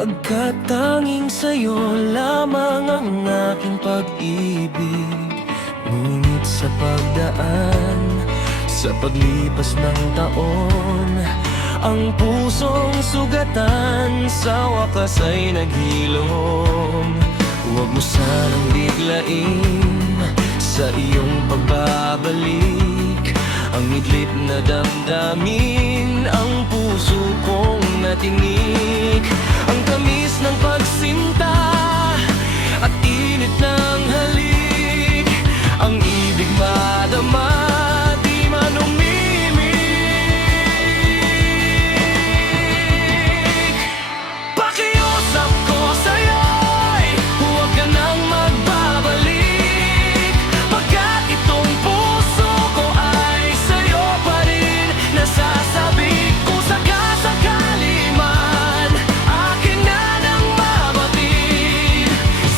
Pagkat tanging sa'yo lamang ang aking pag-ibig. Ngunit sa pagdaan, sa paglipas ng taon, ang pusong sugatan sa wakas ay naghilom. Huwag mo sanang biglain sa iyong pagbabalik ang idlip na damdamin, ang puso kong natinik. Ang tamis ng pagsinta at init ng halik, ang ibig madama, di man umimik. Pakiusap ko sa'yo'y huwag ka nang magbabalik, pagkat itong puso ko ay sa'yo pa rin nasasabik. Kung sakasakali man akin na nang mabatid,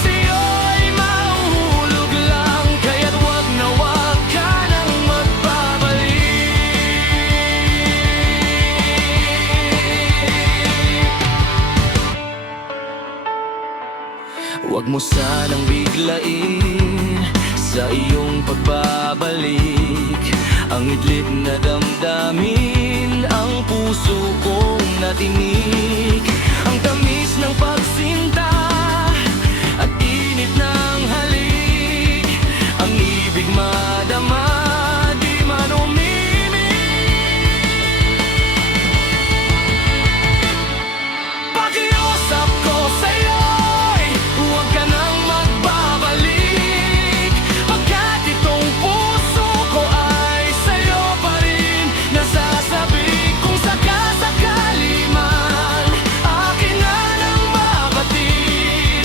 sa'yo'y mahuhulog lang, kaya't wag na wag ka nang magbabalik. Huwag mo sanang biglain sa iyong pagbabalik ang idlip na damdamin, ang puso kong natinik. Ang tamis ng pagsinta at init ng halik, ang ibig madama, di man umimik. Pakiusap ko sa'yo'y huwag ka nang magbabalik, pagkat itong puso ko ay sa'yo pa rin nasasabik. Kung sakasakali man akin na nang mabatid,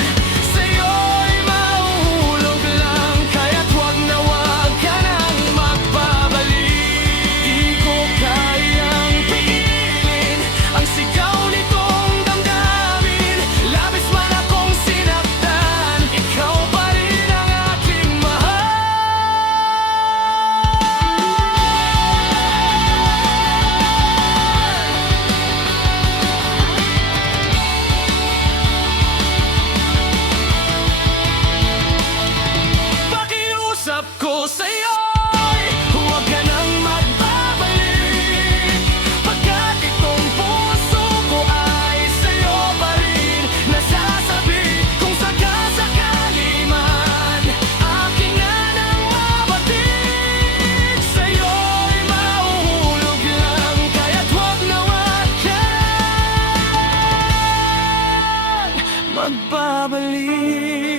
sa'yo'y mahuhulog lang, kaya't wag na wag ka nang magbabalik. Di ko kayang pigilin ang sigaw nitong damdamin, labis man akong sinaktan, ikaw pa rin ang aking pakiusap ko sa'yo'y huwag ka nang magbabalik, pagkat itong puso ko ay sa'yo pa rin nasasabik. Kung sakasakali man akin na nang mabatid, sa'yo'y mahuhulog lang, kaya't wag na wag ka nang magbabalik.